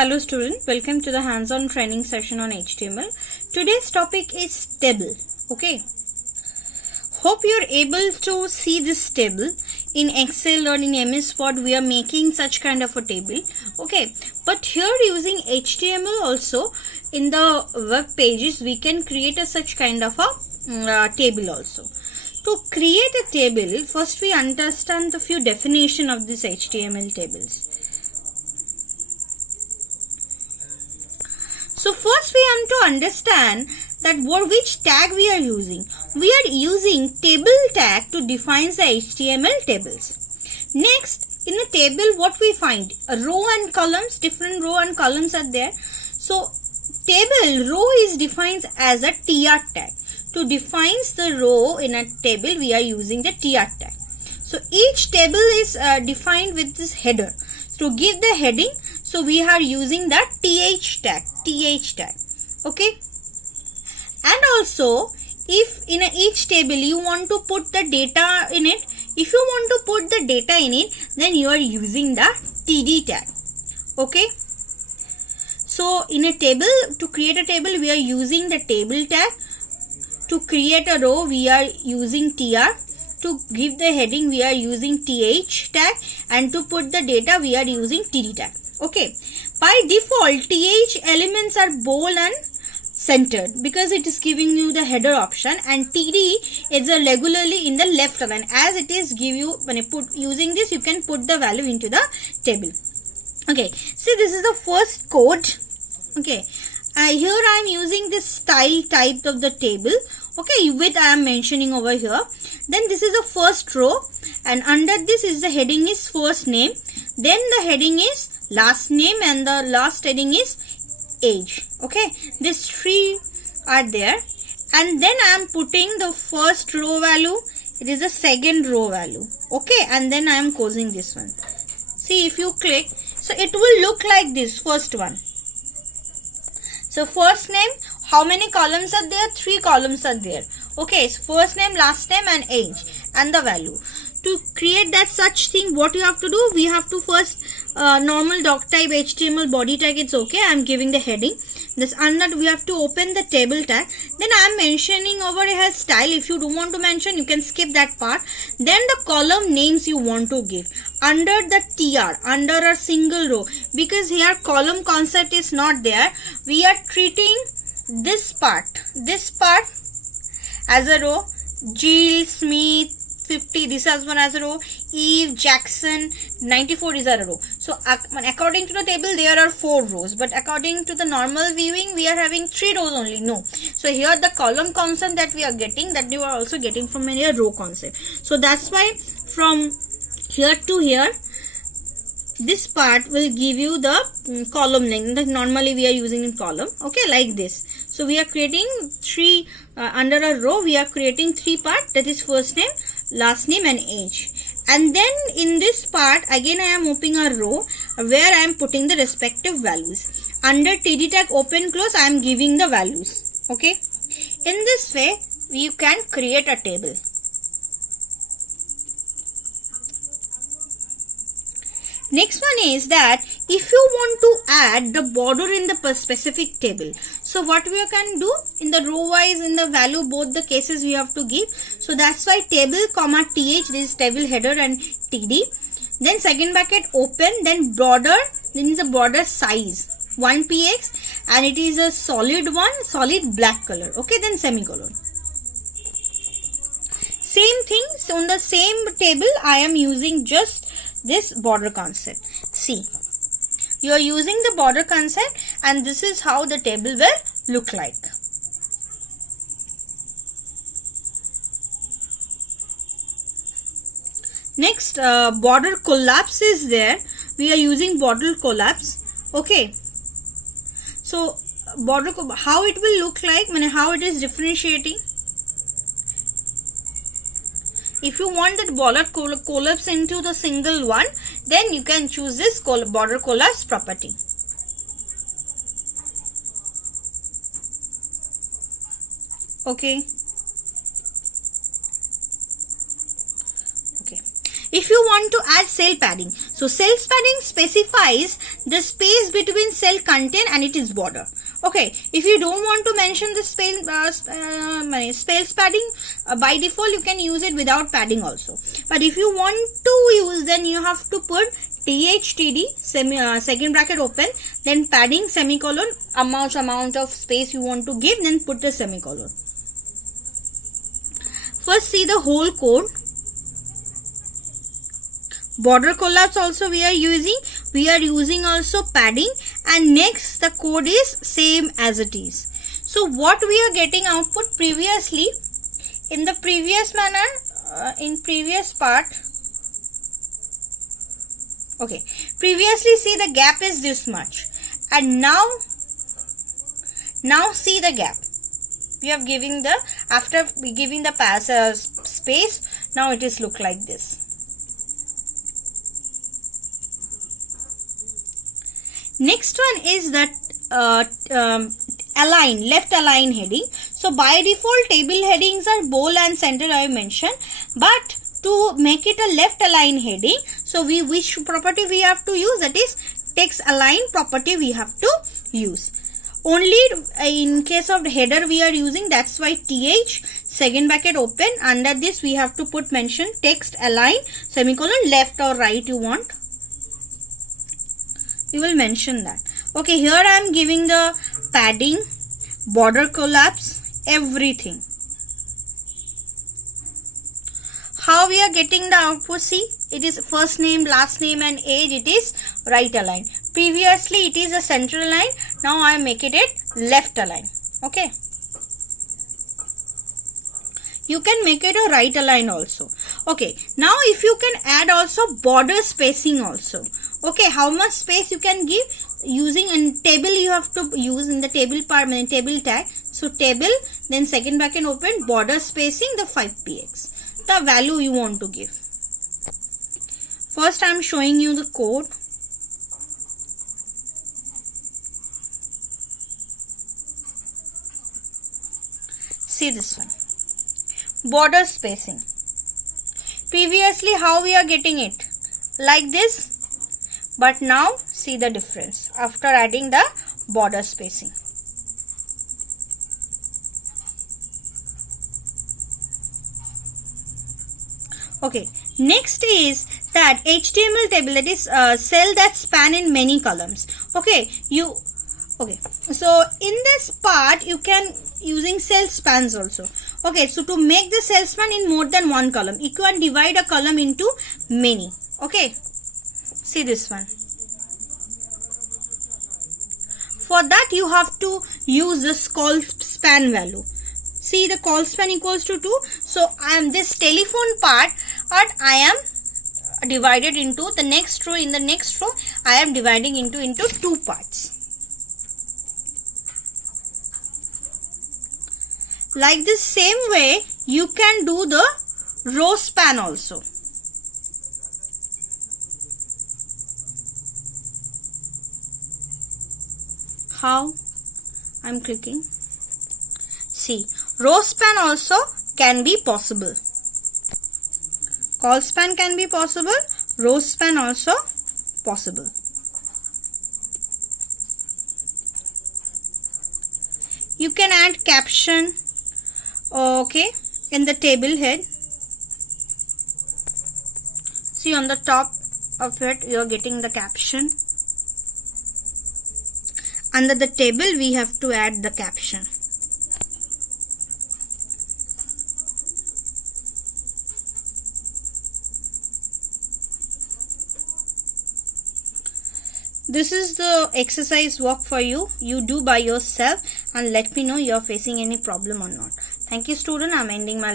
Hello student, welcome to the hands-on training session on HTML. Today's topic is table. Okay. Hope you're able to see this table. In Excel or in MS Word we are making such kind of a table. Okay. But here using HTML also in the web pages we can create such kind of a table also. To create a table, first we understand the few definition of this HTML tables. So first we have to understand that which tag we are using. We are using table tag to define the HTML tables. Next, in a table what we find? A row and columns, different row and columns are there. So table row is defined as a tr tag. To define the row in a table we are using the tr tag. So each table is defined with this header. To give the heading, so we are using the th tag. Okay. And also, if in each table you want to put the data in it, if you want to put the data in it, then you are using the td tag. Okay. So in a table, to create a table, we are using the table tag. To create a row, we are using tr. To give the heading, we are using th tag, and to put the data, we are using td tag. Okay. By default, th elements are bold and centered because it is giving you the header option, and td is regularly in the left line. As it is give you when you put using this, you can put the value into the table. Okay. See, this is the first code. Okay. Here I am using this style type of the table. Okay, with I am mentioning over here. Then this is the first row, and under this is the heading is first name. Then the heading is last name, and the last heading is age. Okay, these three are there, and then I am putting the first row value. It is the second row value. Okay, and then I am closing this one. See, if you click, so it will look like this first one. So first name, how many columns are there? 3 columns are there. Okay, so first name, last name, and age, and the value. To create that such thing, what you have to do? We have to first normal doc type HTML body tag. It's okay. I am giving the heading. This under we have to open the table tag. Then I am mentioning over here style. If you don't want to mention, you can skip that part. Then the column names you want to give under the tr, under a single row, because here column concept is not there. We are treating this part as a row. Jill Smith 50, this is one as a row. Eve Jackson 94 is a row. So according to the table there are 4 rows, but according to the normal viewing we are having 3 rows only. No. So here the column concept that we are getting, that you are also getting from a row concept. So that's why from here to here this part will give you the column name that normally we are using in column. Okay, like this. So we are creating 3 under a row. We are creating 3 parts, that is first name, last name, and age. And then in this part again I am opening a row where I am putting the respective values. Under td tag open close I am giving the values. Okay. In this way you can create a table. Next one is that if you want to add the border in the specific table, so what we can do in the row wise, in the value, both the cases we have to give. So that's why table comma th, this is table header and td. Then second bracket open, then border, then is a border size 1 px, and it is a solid one, solid black color. Okay, then semicolon. Same thing. So on the same table I am using just this border concept. See, you are using the border concept, and this is how the table will look like. Next, border collapse is there. We are using border collapse. Okay. So border, how it will look like, how it is differentiating. If you want that border collapse into the single one, then you can choose this border collapse property. Okay. If you want to add cell padding, so cell padding specifies the space between cell content and it is border. Okay, if you don't want to mention the space padding, by default you can use it without padding also. But if you want to use, then you have to put THTD second bracket open, then padding semicolon, amount of space you want to give, then put the semicolon. First see the whole code. Border collapse also we are using also padding, and next the code is same as it is. So what we are getting output previously in the previous manner, in previous part. Okay, previously see the gap is this much, and now see the gap. We are giving the, after giving the space, now it is look like this. Next one is that left align heading. So by default table headings are bold and center I mentioned, but to make it a left align heading, so which property we have to use, that is text align property we have to use. Only in case of header we are using, that's why TH second bracket open, under this we have to put mention text align semicolon, left or right you want, you will mention that. Okay, here I am giving the padding, border collapse, everything. How we are getting the output? See, it is first name, last name and age, it is right align. Previously it is a central line, now I am making it left align. Okay, you can make it a right align also. Okay, now if you can add also border spacing also. Okay, how much space you can give using in table, you have to use in the table part, table tag. So table, then second bracket open, border spacing, the 5px, the value you want to give. First I am showing you the code. See this one, border spacing. Previously how we are getting it? Like this. But now see the difference after adding the border spacing. Okay, next is that HTML table, that is cell that span in many columns. Okay, so in this part you can using cell spans also. Okay, so to make the cell span in more than one column, you can divide a column into many. Okay. See this one. For that you have to use this call span value. See, the call span equals to 2. So I am this telephone part, I am divided into the next row. In the next row I am dividing into two parts. Like this same way you can do the row span also. How? I'm clicking. See, row span also can be possible. Call span can be possible. Row span also possible. You can add caption. Okay, in the table head. See, on the top of it you are getting the caption. Under the table we have to add the caption. This is the exercise work for you. You do by yourself and let me know you are facing any problem or not. Thank you student. I am ending my